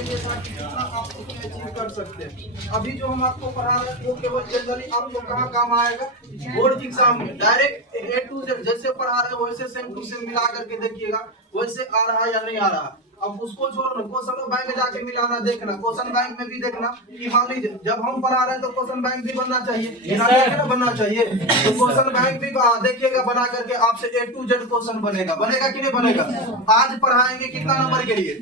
के लिए था कि कितना आप उसमें अचीव कर सकते हैं। अभी जो हम आपको पढ़ा रहे हैं वो केवल जनरली आपको कहाँ काम आएगा, बोर्ड एग्जाम में डायरेक्ट A to Z जैसे पढ़ा रहे हैं वैसे सेम टू सेम मिला करके देखिएगा वैसे आ रहा है या नहीं आ रहा। अब उसको छोड़ो, क्वेश्चन बैंक में जाके मिलाना देखना, क्वेश्चन बैंक में भी देखना कि मान लीजिए जब हम पढ़ा रहे हैं तो क्वेश्चन बैंक भी बनना चाहिए ना, बनना चाहिए। तो क्वेश्चन बैंक भी देखिएगा बना करके आपसे A to Z क्वेश्चन बनेगा कि नहीं बनेगा। आज पढ़ाएंगे कितना नंबर के लिए,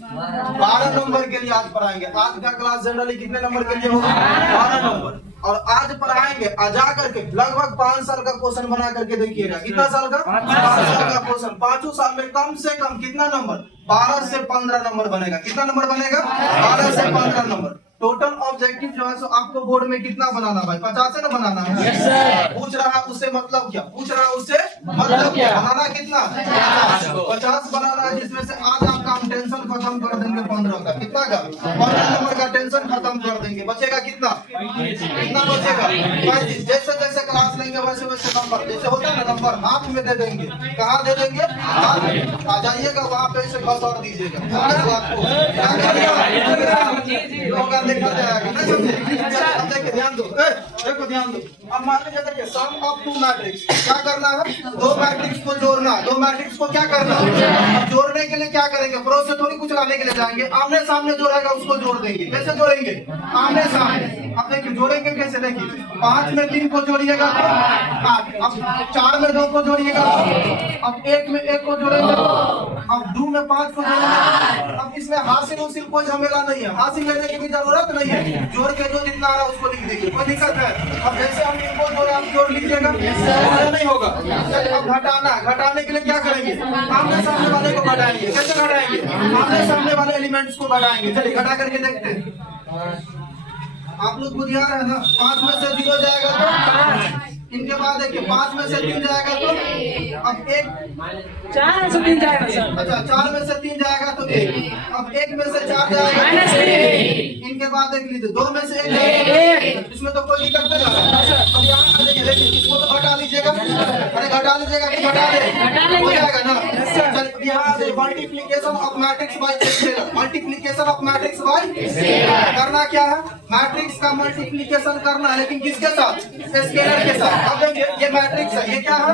12 नंबर के लिए आज पढ़ाएंगे। आज का क्लास जनरली कितने नंबर के लिए होगा, 12 नंबर। और आज पढ़ाएंगे जा करके लगभग 5 साल का क्वेश्चन बना करके देखिएगा। कितना साल का, 5 साल का क्वेश्चन। 5 साल में कम से कम कितना नंबर, 12 से 15 नंबर बनेगा। कितना नंबर बनेगा, 12 से 15 नंबर। टोटल ऑब्जेक्टिव जो है सो आपको बोर्ड में कितना बनाना भाई, 50 से ना बनाना है। yes, पूछ रहा उससे मतलब क्या, पूछ रहा उससे मतलब क्या, बनाना कितना, 50 बनाना है। जिसमें से आज आपका हम टेंशन खत्म कर देंगे 15 का। कितना का, 15 नंबर का टेंशन खत्म कर देंगे। बचेगा कितना, कितना बचेगा, जैसे जैसे क्लास लेंगे वैसे वैसे नंबर जैसे होता है ना, नंबर हाथ में दे देंगे। कहाँ दे देंगे, हाथ में। आ जाइएगा वहाँ पे से बस और दीजिएगा आपको देखा जाएगा ना, समझे। अब देखिए ध्यान दो, देखो ध्यान दो। अब मान लीजिए देखिए सम ऑफ 2 मैट्रिक्स क्या करना है, 2 मैट्रिक्स को जोड़ना। 2 मैट्रिक्स को क्या करना है, अब जोड़ने के लिए क्या करेंगे, प्रो से थोड़ी कुछ लाने के लिए जाएंगे, आमने सामने जो रहेगा उसको जोड़ देंगे। कैसे जोड़ेंगे, आमने सामने। अब देखिए जोड़ेंगे कैसे, देखिए 5 में 3 को जोड़िएगा तो 8, अब 4 में 2 को जोड़िएगा, अब 1 में 1 को जोड़ेंगे, अब 2 में 5 को जोड़ेंगे। अब इसमें हासिल उसिल कोई झमेला नहीं है, हासिल लेने की भी जरूरत नहीं है। जोड़ के जो जितना आ रहा है उसको लिख दीजिए, कोई दिक्कत है। अब जैसे हम इनको जोड़े आप जोड़ लीजिएगा, नहीं होगा। अब घटाना, घटाने के लिए क्या करेंगे, आमने सामने वाले को घटाएंगे। कैसे घटाएंगे, आमने सामने वाले एलिमेंट्स को घटाएंगे। चलिए घटा करके देखते हैं। आप लोग बुझिया है ना, 5 में से 0 जाएगा तो इनके बाद देखिए 5 में से 3 जाएगा तो अब 1, 4 में से 3 जाएगा सर। अच्छा 4 में से 3 जाएगा तो 1, अब 1 में से 4 जाएगा इनके बाद देख लीजिए 2 में से 1 जाएगा, इसमें तो कोई दिक्कत नहीं है। अब यहाँ देखिए इसको तो घटा लीजिएगा, अरे घटा लीजिएगा कि घटा दे, हो जाएगा ना। चलिए यहाँ multiplication of matrix bye scalar, multiplication of matrix bye करना क्या है, मैट्रिक्स का मल्टीप्लिकेशन करना है, लेकिन किसके साथ, स्केलर के साथ। अब देखिए ये मैट्रिक्स है, ये क्या है,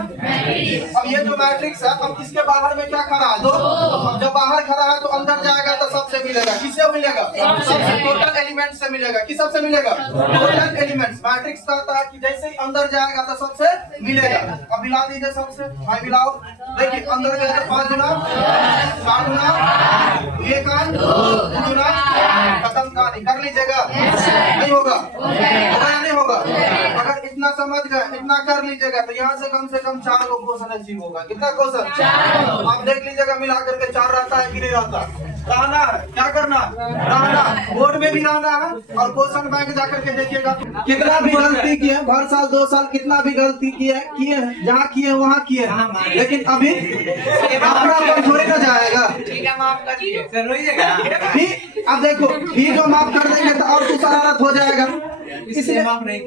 अब ये जो मैट्रिक्स है, अब इसके बाहर में क्या खड़ा है, 2। अब जब बाहर खड़ा है तो अंदर जाएगा तो सबसे मिलेगा। किससे मिलेगा, सबसे, टोटल एलिमेंट से मिलेगा। किस सबसे मिलेगा, टोटल एलिमेंट्स। मैट्रिक्स कहता है कि जैसे ही अंदर जाएगा तो सबसे मिलेगा। अब मिला दीजिए सबसे, भाई मिलाओ। देखिए अंदर गया तो 5 गुना 4 गुना 1 गुना, खत्म कहानी। कर लीजिएगा, नहीं होगा, होगा या नहीं होगा। अगर इतना समझ गए, इतना कर लीजिएगा तो यहाँ से कम 4 को क्वेश्चन अचीव होगा। कितना क्वेश्चन, आप देख लीजिएगा मिला करके 4 रहता है कि नहीं रहता। रहना है, क्या करना, रहना, बोर्ड में भी रहना है और क्वेश्चन बैंक जाकर के देखिएगा। कितना भी गलती किए, भर साल 2 साल कितना भी गलती किए हैं, जहाँ किए वहाँ किए, लेकिन अभी थोड़ी ना जाएगा। ठीक है माफ कर दीजिए। अब देखो भी जो माफ कर देंगे तो और तो शरारत हो जाएगा, इसलिए माफ नहीं।